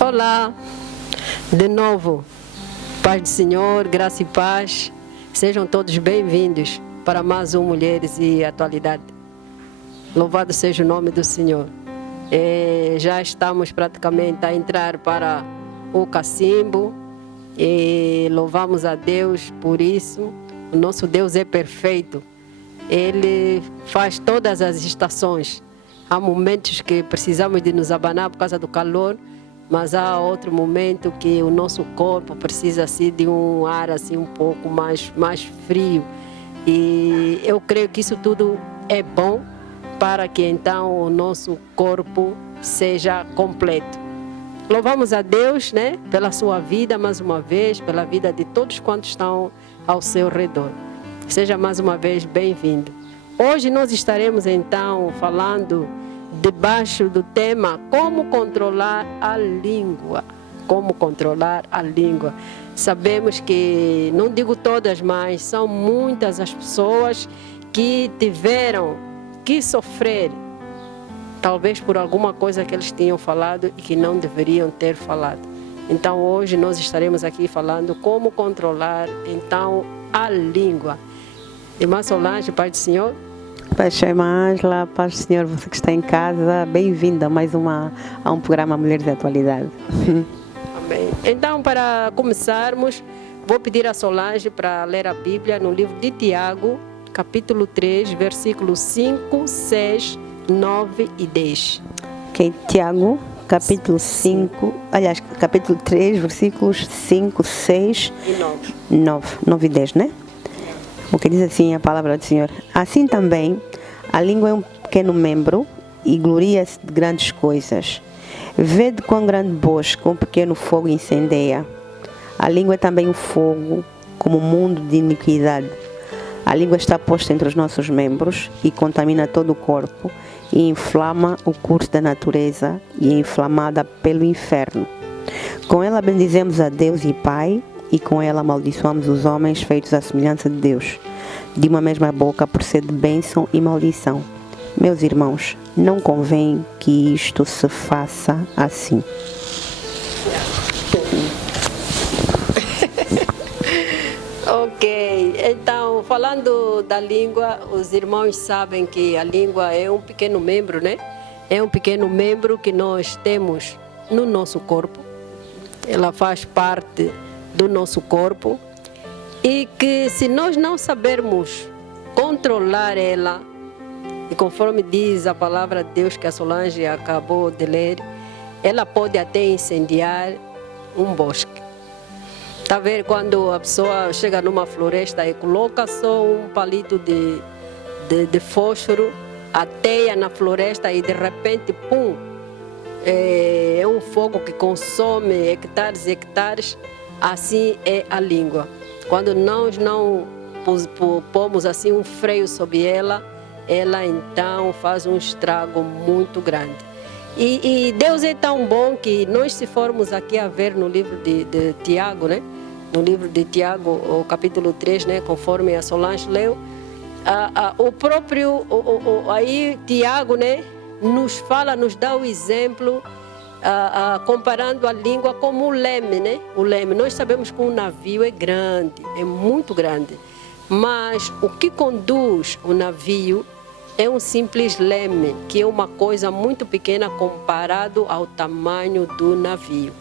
Olá, de novo, paz do Senhor, graça e paz, sejam todos bem-vindos para mais um Mulheres e Atualidade. Louvado seja o nome do Senhor. Já estamos praticamente a entrar para o cacimbo e louvamos a Deus por isso. O nosso Deus é perfeito, Ele faz todas as estações. Há momentos que precisamos de nos abanar por causa do calor, mas há outro momento que o nosso corpo precisa assim, de um ar assim, um pouco mais frio. E eu creio que isso tudo é bom para que então o nosso corpo seja completo. Louvamos a Deus, né, pela sua vida mais uma vez, pela vida de todos quantos estão ao seu redor. Seja mais uma vez bem-vindo. Hoje nós estaremos então falando debaixo do tema como controlar a língua. Como controlar a língua. Sabemos que, não digo todas, mas são muitas as pessoas que tiveram que sofrer, talvez por alguma coisa que eles tinham falado e que não deveriam ter falado. Então hoje nós estaremos aqui falando como controlar então a língua. Irmã Solange, paz do Senhor. Paz do irmã Ângela, paz do Senhor, você que está em casa, bem-vinda a mais a um programa Mulheres de Atualidade. Amém. Então, para começarmos, vou pedir a Solange para ler a Bíblia no livro de Tiago, capítulo 3, versículos 5, 6, 9 e 10. Ok, Tiago, capítulo 5, aliás, capítulo 3, versículos 5, 6 e 9 e 10, né? O que diz assim a palavra do Senhor: assim também, a língua é um pequeno membro e gloria-se de grandes coisas. Vede quão grande bosque um pequeno fogo incendeia. A língua é também um fogo, como um mundo de iniquidade. A língua está posta entre os nossos membros e contamina todo o corpo e inflama o curso da natureza e é inflamada pelo inferno. Com ela bendizemos a Deus e Pai, e com ela amaldiçoamos os homens feitos à semelhança de Deus. De uma mesma boca procede bênção e maldição. Meus irmãos, não convém que isto se faça assim. Ok, então falando da língua, os irmãos sabem que a língua é um pequeno membro, né? É um pequeno membro que nós temos no nosso corpo. Ela faz parte do nosso corpo e que se nós não sabermos controlar ela, e conforme diz a palavra de Deus que a Solange acabou de ler, ela pode até incendiar um bosque. Está a ver quando a pessoa chega numa floresta e coloca só um palito de fósforo, ateia na floresta e de repente, pum, é um fogo que consome hectares e hectares. Assim é a língua. Quando nós não pomos assim um freio sobre ela, ela então faz um estrago muito grande. E Deus é tão bom que nós, se formos aqui a ver no livro de Tiago, né? No livro de Tiago, o capítulo 3, né? Conforme a Solange leu, o próprio aí Tiago, né? Nos dá o exemplo, comparando a língua como o leme, né? O leme. Nós sabemos que um navio é grande, é muito grande, mas o que conduz o navio é um simples leme, que é uma coisa muito pequena comparado ao tamanho do navio.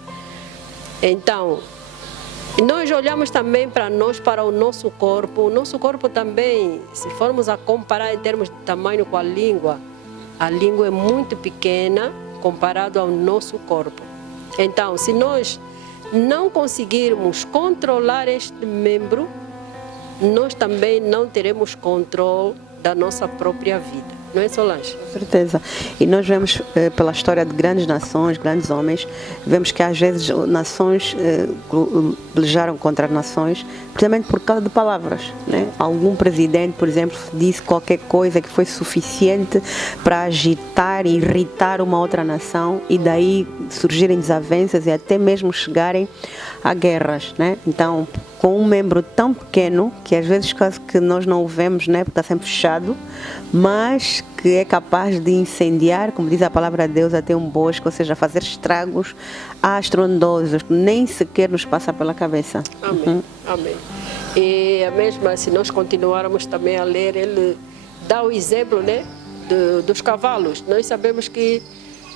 Então, nós olhamos também para o nosso corpo. O nosso corpo também, se formos a comparar em termos de tamanho com a língua é muito pequena comparado ao nosso corpo. Então, se nós não conseguirmos controlar este membro, nós também não teremos controle da nossa própria vida. Não é, Solange? Com certeza. E nós vemos pela história de grandes nações, grandes homens, vemos que às vezes nações pelejaram contra nações precisamente por causa de palavras, né? Algum presidente, por exemplo, disse qualquer coisa que foi suficiente para agitar e irritar uma outra nação e daí surgirem desavenças e até mesmo chegarem a guerras, né? Então, com um membro tão pequeno, que às vezes quase que nós não o vemos, né, porque está sempre fechado, mas que é capaz de incendiar, como diz a palavra de Deus, até um bosque, ou seja, fazer estragos astrondosos, que nem sequer nos passa pela cabeça. Amém, amém. E a mesma, se nós continuarmos também a ler, ele dá o exemplo, né, dos cavalos. Nós sabemos que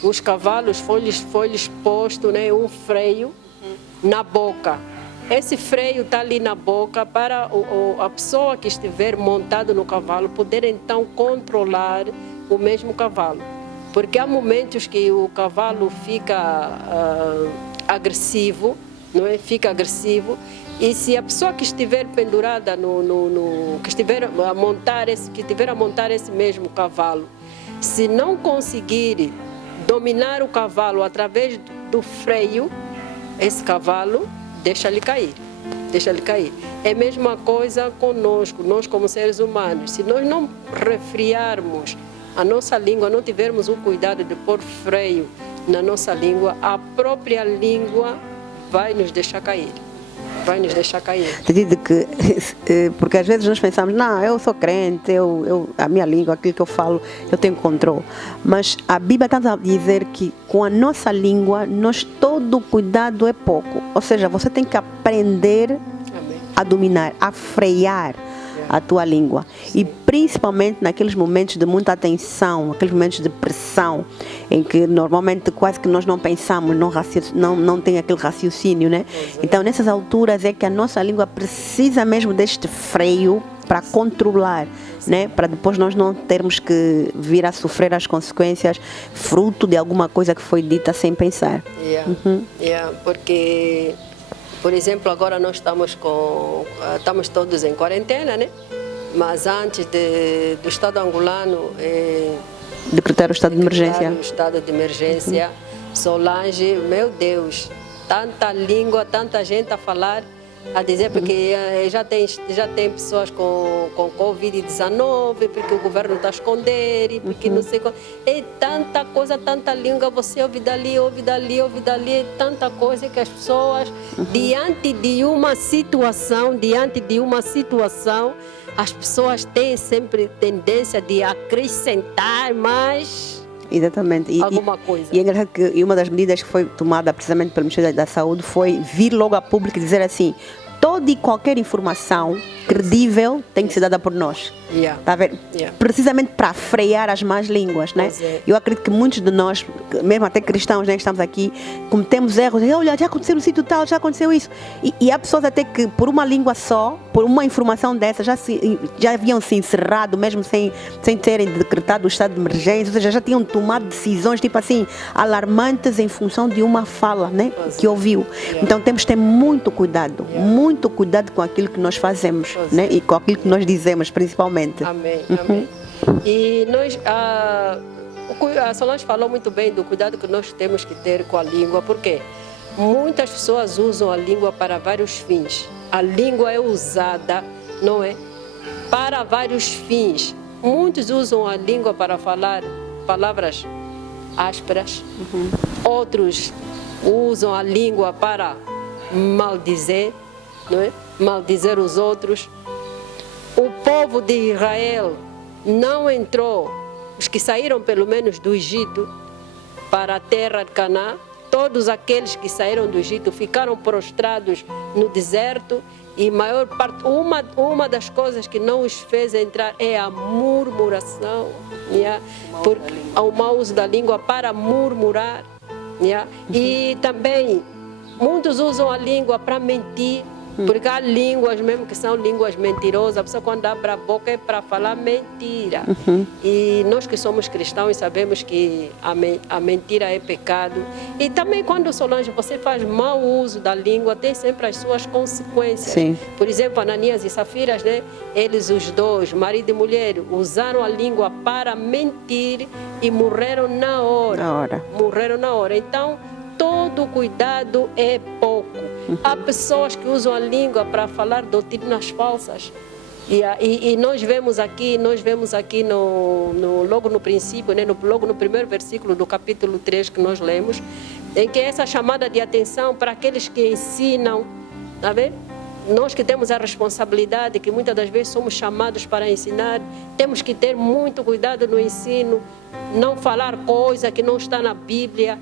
os cavalos foi-lhes posto, né, um freio na boca. Esse freio está ali na boca para a pessoa que estiver montado no cavalo poder então controlar o mesmo cavalo. Porque há momentos que o cavalo fica agressivo, não é? Fica agressivo. E se a pessoa que estiver pendurada que estiver a montar esse mesmo cavalo, se não conseguir dominar o cavalo através do freio, esse cavalo deixa-lhe cair. Deixa-lhe cair. É a mesma coisa conosco, nós como seres humanos. Se nós não refriarmos a nossa língua, não tivermos o cuidado de pôr freio na nossa língua, a própria língua vai nos deixar cair. Vai nos deixar cair. Porque às vezes nós pensamos, não, eu sou crente, a minha língua, aquilo que eu falo, eu tenho controle. Mas a Bíblia está a dizer que com a nossa língua, todo cuidado é pouco. Ou seja, você tem que aprender a dominar, a frear a tua língua. E principalmente naqueles momentos de muita atenção, aqueles momentos de pressão, em que normalmente quase que nós não pensamos, não tem aquele raciocínio, né? Então nessas alturas é que a nossa língua precisa mesmo deste freio para controlar, né? Para depois nós não termos que vir a sofrer as consequências fruto de alguma coisa que foi dita sem pensar. Porque, por exemplo, agora nós estamos todos em quarentena, né? Mas antes do Estado angolano decretar o estado de emergência. O estado de emergência, Solange, meu Deus, tanta língua, tanta gente a falar, a dizer, porque já tem pessoas com Covid-19, porque o governo está a esconder, porque não sei qual. É tanta coisa, tanta língua, você ouve dali, é tanta coisa que as pessoas, diante de uma situação, as pessoas têm sempre tendência de acrescentar mais. Exatamente. Alguma coisa. E é engraçado que uma das medidas que foi tomada precisamente pelo Ministério da Saúde foi vir logo a público e dizer assim: toda e qualquer informação credível tem que ser dada por nós. Tá vendo? Precisamente para frear as más línguas, né? Eu acredito que muitos de nós, mesmo até cristãos, né, que estamos aqui, cometemos erros. Olha, já aconteceu no sítio tal, já aconteceu isso. E há pessoas até que por uma língua só, por uma informação dessa, já haviam se encerrado, mesmo sem terem decretado o estado de emergência, ou seja, já tinham tomado decisões, tipo assim, alarmantes em função de uma fala, né, que ouviu. Então temos que ter muito cuidado com aquilo que nós fazemos, né, e com aquilo que nós dizemos, principalmente. Amém, amém. E nós, a Solange falou muito bem do cuidado que nós temos que ter com a língua, porque muitas pessoas usam a língua para vários fins. A língua é usada, não é, para vários fins. Muitos usam a língua para falar palavras ásperas, outros usam a língua para maldizer, não é? Maldizer os outros. O povo de Israel não entrou, os que saíram pelo menos do Egito para a terra de Canaã, todos aqueles que saíram do Egito ficaram prostrados no deserto, e maior parte, uma das coisas que não os fez entrar é a murmuração, o mau uso da língua para murmurar. E também muitos usam a língua para mentir. Porque há línguas mesmo que são línguas mentirosas. A pessoa quando abre a boca é para falar mentira. E nós que somos cristãos sabemos que a mentira é pecado. E também quando, Solange, você faz mau uso da língua, tem sempre as suas consequências. Sim. Por exemplo, Ananias e Safiras, né? Eles os dois, marido e mulher, usaram a língua para mentir e morreram na hora. Morreram na hora. Então, todo cuidado é pouco. Há pessoas que usam a língua para falar doutrinas falsas. E nós vemos aqui logo no princípio, né, logo no primeiro versículo do capítulo 3 que nós lemos, em que essa chamada de atenção para aqueles que ensinam, tá vendo? nós que temos a responsabilidade, que muitas das vezes somos chamados para ensinar, temos que ter muito cuidado no ensino, não falar coisa que não está na Bíblia,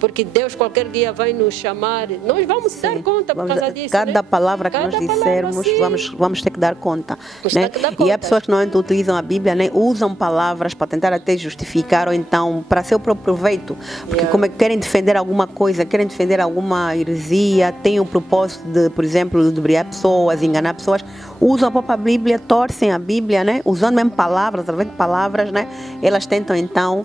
porque Deus qualquer dia vai nos chamar. Nós vamos dar conta por causa disso. Cada né? palavra que Cada nós dissermos, palavra, sim. vamos ter que dar conta. Vamos Né? ter que dar E conta. há pessoas que não utilizam a Bíblia, né? Usam palavras para tentar até justificar, ou então para seu próprio proveito. Porque como é que querem defender alguma coisa, querem defender alguma heresia, têm o propósito de, por exemplo, ludibriar pessoas, enganar pessoas, usam a própria Bíblia, torcem a Bíblia, né? Usando mesmo palavras, através de palavras, né? Elas tentam então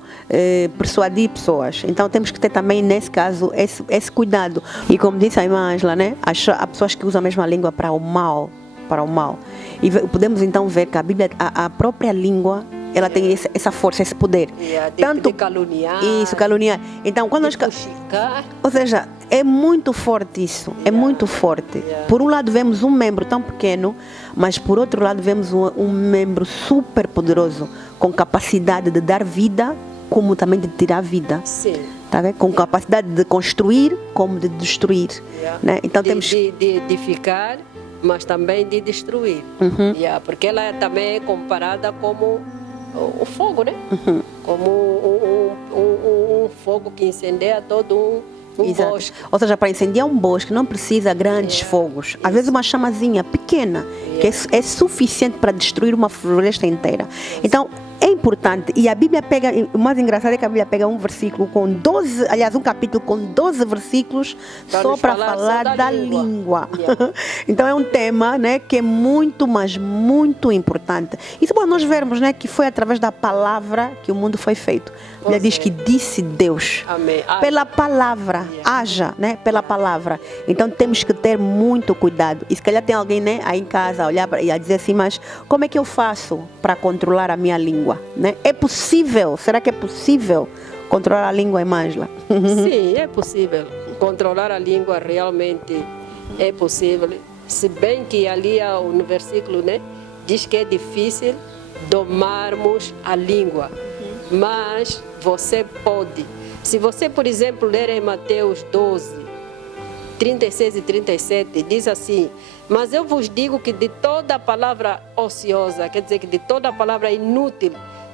persuadir pessoas. Então temos que ter também, nesse caso, esse cuidado. E como disse a irmã Ângela, né? Há pessoas que usam a mesma língua para o mal. E podemos então ver que a Bíblia, a própria língua, ela tem essa força, esse poder. De caluniar. Isso, caluniar. Então, quando nós... Fuxicar. Ou seja, é muito forte isso, é muito forte. Por um lado vemos um membro tão pequeno, mas por outro lado vemos um membro super poderoso, com capacidade de dar vida, como também de tirar vida. Sim. Tá vendo? Com capacidade de construir, como de destruir. Né? Então temos de edificar, mas também de destruir. Porque ela também é comparada como o fogo, né? Como um fogo que incendeia todo um bosque. Ou seja, para incendiar um bosque não precisa grandes fogos. Às vezes uma chamazinha pequena, que é suficiente para destruir uma floresta inteira. Então, é importante, e a Bíblia pega, o mais engraçado é que a Bíblia pega um versículo com 12, aliás, um capítulo com 12 versículos só para falar da língua. Então é um tema, né, que é muito, mas muito importante. Isso para nós vermos, né, que foi através da palavra que o mundo foi feito. A Bíblia diz que disse Deus. Amém. Pela palavra, haja, né, pela palavra. Então temos que ter muito cuidado. E se calhar tem alguém, né, aí em casa a olhar e a dizer assim, mas como é que eu faço para controlar a minha língua? Né? É possível? Será que é possível controlar a língua, irmã Ângela? Sim, é possível. Controlar a língua realmente é possível. Se bem que ali no versículo, né, diz que é difícil domarmos a língua. Mas você pode. Se você, por exemplo, ler em Mateus 12, 36 e 37, diz assim: mas eu vos digo que de toda palavra ociosa, quer dizer que de toda palavra inútil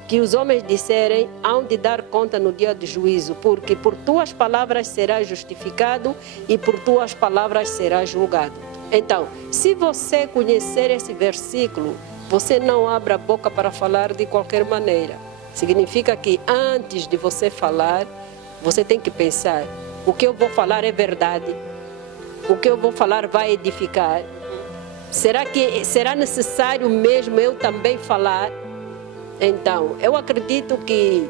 que os homens disserem, hão de dar conta no dia do juízo, porque por tuas palavras serás justificado e por tuas palavras serás julgado. Então, se você conhecer esse versículo, você não abre a boca para falar de qualquer maneira. Significa que antes de você falar, você tem que pensar: o que eu vou falar é verdade? O que eu vou falar vai edificar? Será necessário mesmo eu também falar? Então, eu acredito que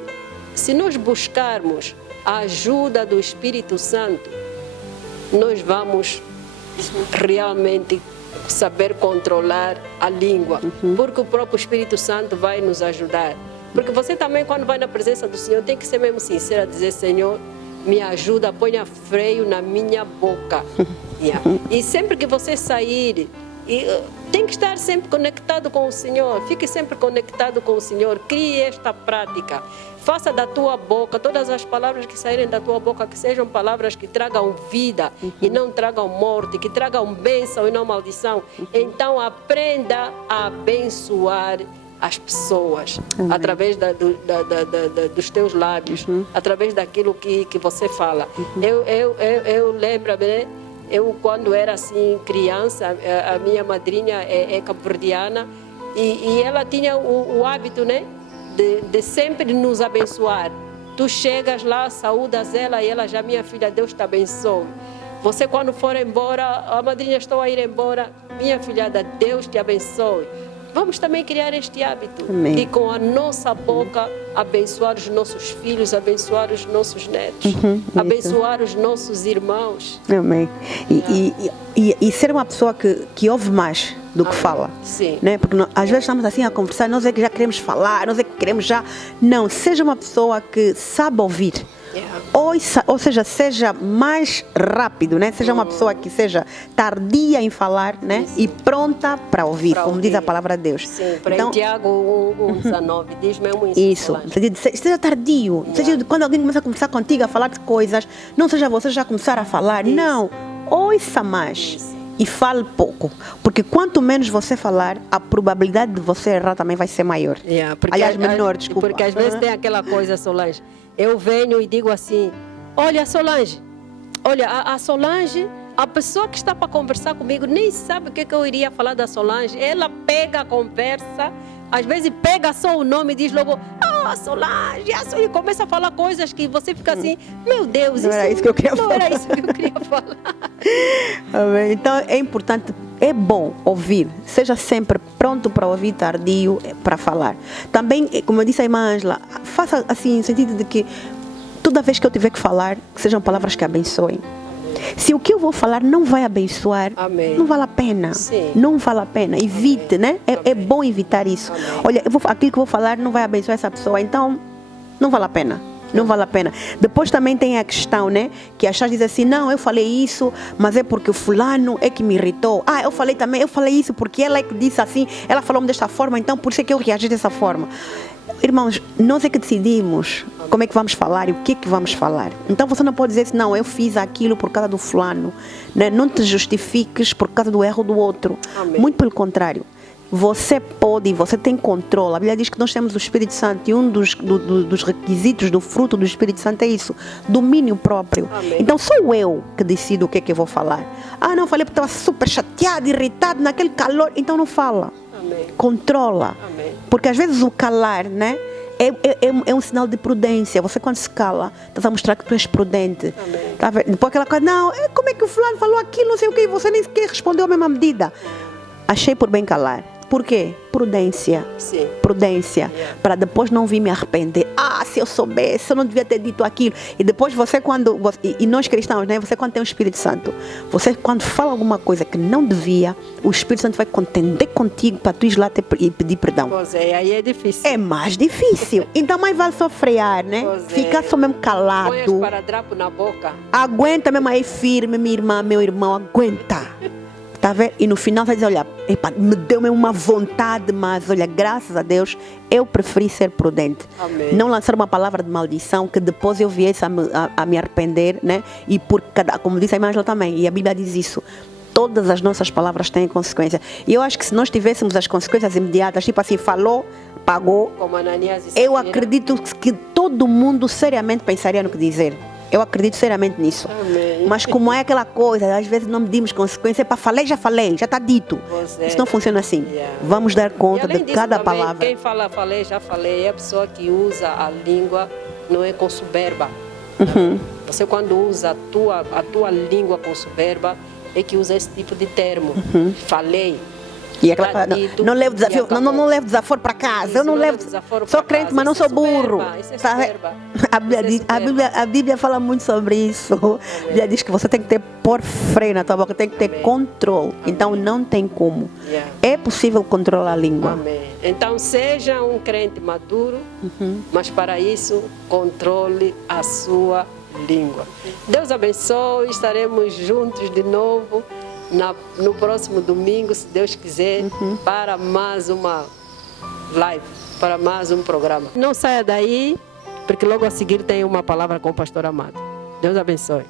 se nós buscarmos a ajuda do Espírito Santo, nós vamos realmente saber controlar a língua, porque o próprio Espírito Santo vai nos ajudar. Porque você também, quando vai na presença do Senhor, tem que ser mesmo sincero, dizer: Senhor, me ajuda, ponha freio na minha boca. E sempre que você sair, tem que estar sempre conectado com o Senhor. Fique sempre conectado com o Senhor. Crie esta prática. Faça da tua boca, todas as palavras que saírem da tua boca, que sejam palavras que tragam vida e não tragam morte, que tragam bênção e não maldição. Então aprenda a abençoar as pessoas. Amém. Através dos teus lábios, através daquilo que você fala. Eu lembro, né? Eu, quando era assim criança, a minha madrinha é cabo-verdiana e ela tinha o hábito, né, de sempre nos abençoar. Tu chegas lá, saúdas ela e ela já: minha filha, Deus te abençoe. Você, quando for embora, a madrinha, estou a ir embora, minha filhada, Deus te abençoe. Vamos também criar este hábito. Amém. De com a nossa boca abençoar os nossos filhos, abençoar os nossos netos, abençoar os nossos irmãos. Amém. E ser uma pessoa que ouve mais do que fala. Sim. Né? Porque às vezes estamos assim a conversar, nós é que já queremos falar, nós é que queremos já... Não, seja uma pessoa que sabe ouvir. Ou seja, seja mais rápido, né? Seja uma pessoa que seja tardia em falar, né? E pronta para ouvir, como diz a palavra de Deus. Sim, para então, Tiago 1,19 diz mesmo isso. Seja tardio. Seja, quando alguém começa a conversar contigo, a falar de coisas, não seja você já começar a falar. Não, ouça mais. e fale pouco. Porque quanto menos você falar, a probabilidade de você errar também vai ser maior. Aliás, menor, desculpa. Porque às vezes tem aquela coisa, Solange. Eu venho e digo assim, olha, Solange, olha, a Solange, a pessoa que está para conversar comigo nem sabe o que eu iria falar da Solange. Ela pega a conversa, às vezes pega só o nome e diz logo, Solange, e começa a falar coisas que você fica assim, meu Deus, não era isso que eu queria falar. Não era isso que eu queria falar. Então é importante, é bom ouvir, seja sempre pronto para ouvir, tardio para falar. Também, como eu disse a irmã Ângela, faça assim, no sentido de que toda vez que eu tiver que falar, que sejam palavras que abençoem. Se o que eu vou falar não vai abençoar, Amém. Não vale a pena. Sim. Não vale a pena. Evite, Amém. né? É bom evitar isso. Amém. Olha, aquilo que eu vou falar não vai abençoar essa pessoa, então não vale a pena. Não vale a pena. Depois também tem a questão, né? Que as pessoas dizem assim, não, eu falei isso, mas é porque o fulano é que me irritou. Eu falei isso porque ela é que disse assim, ela falou-me desta forma, então por isso é que eu reagi dessa forma. Irmãos, nós é que decidimos como é que vamos falar e o que é que vamos falar. Então você não pode dizer assim, não, eu fiz aquilo por causa do fulano. Né? Não te justifiques por causa do erro do outro. Amém. Muito pelo contrário. Você pode, você tem controle. A Bíblia diz que nós temos o Espírito Santo e um dos requisitos do fruto do Espírito Santo é isso, domínio próprio. Amém. Então sou eu que decido o que é que eu vou falar. Não, falei porque estava super chateado, irritado, naquele calor. Então não fala. Amém. Controla. Amém. Porque às vezes o calar, né? É um sinal de prudência. Você quando se cala, está a mostrar que tu és prudente. Tá vendo? Depois aquela coisa, não, como é que o fulano falou aquilo, não sei o que, e você nem sequer respondeu a mesma medida. Achei por bem calar. Por quê? Prudência. Sim. Prudência. Para depois não vir me arrepender. Se eu soubesse, eu não devia ter dito aquilo. E depois você quando... E nós cristãos, né? Você quando tem o Espírito Santo, você quando fala alguma coisa que não devia, o Espírito Santo vai contender contigo para tu ir lá e pedir perdão. Pois é, aí é difícil. É mais difícil. Então mais vale só frear, né? Pois Ficar só mesmo calado. Põe esparadrapo na boca. Aguenta mesmo aí firme, minha irmã, meu irmão, aguenta. Tá vendo? E no final vai dizer, olha, me deu mesmo uma vontade, mas olha, graças a Deus, eu preferi ser prudente. Amém. Não lançar uma palavra de maldição que depois eu viesse a me arrepender, né? E como disse a irmã Ângela também, e a Bíblia diz isso, todas as nossas palavras têm consequência. E eu acho que se nós tivéssemos as consequências imediatas, tipo assim, falou, pagou, como Ananias e Safira, eu acredito que todo mundo seriamente pensaria no que dizer. Eu acredito seriamente nisso. Amém. Mas como é aquela coisa, às vezes não medimos consequência, para falei, já está dito. É. Isso não funciona assim. Yeah. Vamos dar conta de disso, cada também, palavra. Quem fala, falei, já falei, é a pessoa que usa a língua, não é com soberba. Uhum. Você quando usa a tua língua com soberba, é que usa esse tipo de termo. Falei. E aquela, não levo desafio, não levo desaforo para casa. Isso, eu não levo. Sou crente, casa. mas não Isso sou burro. A Bíblia fala muito sobre isso. A Bíblia diz que você tem que pôr freio na tua boca, tem que ter controle. Então não tem como. É possível controlar a língua. Amém. Então seja um crente maduro, mas para isso controle a sua língua. Deus abençoe, estaremos juntos de novo no próximo domingo, se Deus quiser, para mais uma live, para mais um programa. Não saia daí, porque logo a seguir tem uma palavra com o pastor Amado. Deus abençoe.